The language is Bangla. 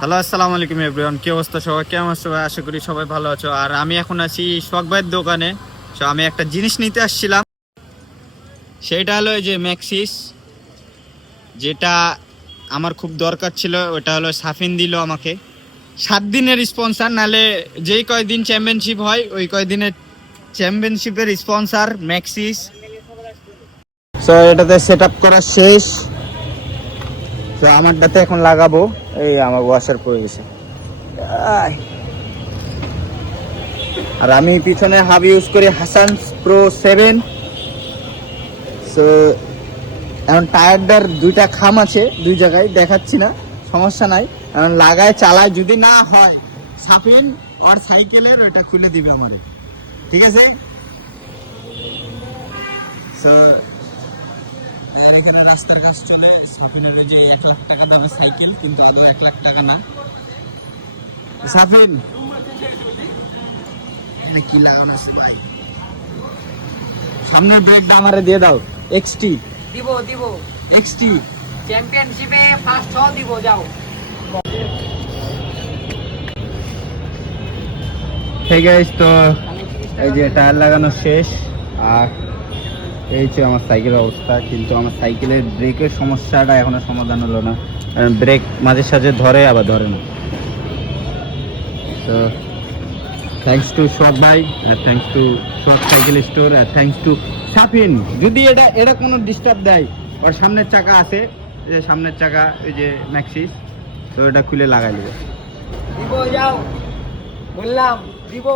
হ্যালো, আসসালামু আলাইকুম এভরিওয়ান। কি অবস্থা সবাই, কেমন আছো? আশা করি সবাই ভালো আছো। আর আমি এখন আছি শখ ভাইয়ের দোকানে। তো আমি একটা জিনিস নিতে আসছিলাম, সেটা হলো এই যে ম্যাক্সিস, যেটা আমার খুব দরকার ছিল। ওটা হলো সাফিন দিল আমাকে 7 দিনের স্পন্সার, নালে যেই কয়দিন চ্যাম্পিয়নশিপ হয় ওই কয়দিনের চ্যাম্পিয়নশিপের স্পন্সার ম্যাক্সিস। সো এটাতে সেট আপ করা শেষ। তো আমারটাতে এখন লাগাবো। এই আমার ওয়াশার পড়ে গেছে। আর আমি পিছনে হাব ইউজ করি হাসান প্রো 7। সো এখন টায়ারটার দুইটা খাম আছে, দুই জায়গায় দেখাচ্ছি না, সমস্যা নাই। এখন লাগায় চালায়, যদি না হয় সাফিন আর সাইকেলের ওইটা খুলে দিবে আমারে, ঠিক আছে? সো এখানে রাস্তার কাজ চলে। সাফিনের ওই যে 1 লাখ টাকা দামের সাইকেল, কিন্তু আদৌ 1 লাখ টাকা না। সাফিন কি লাগানো আছে ভাই? সামনের ব্রেকটা আমারে দিয়ে দাও। এক্সটি দিব দিব এক্সটি চ্যাম্পিয়নশিপে ফার্স্ট হও, দিব যাও। ঠিক আছে, তো এই যে টায়ার লাগানো শেষ। আর এই হচ্ছে আমার সাইকেলের অবস্থা। কিন্তু আমার সাইকেলের ব্রেকের সমস্যাটা এখনো সমাধান হলো না। ব্রেক মাঝে সাঝে ধরে, আবার ধরে না। তো থ্যাংকস টু শখ ভাই, থ্যাংকস টু শখ cycle store, thanks to Safin. যদি এটা কোনো ডিস্টার্ব দেয়, ওর সামনের চাকা আছে, যে সামনের চাকা ওই যে ম্যাক্সিস, তো ওটা খুলে লাগাই দেবে। দিব যাও, বললাম দিব।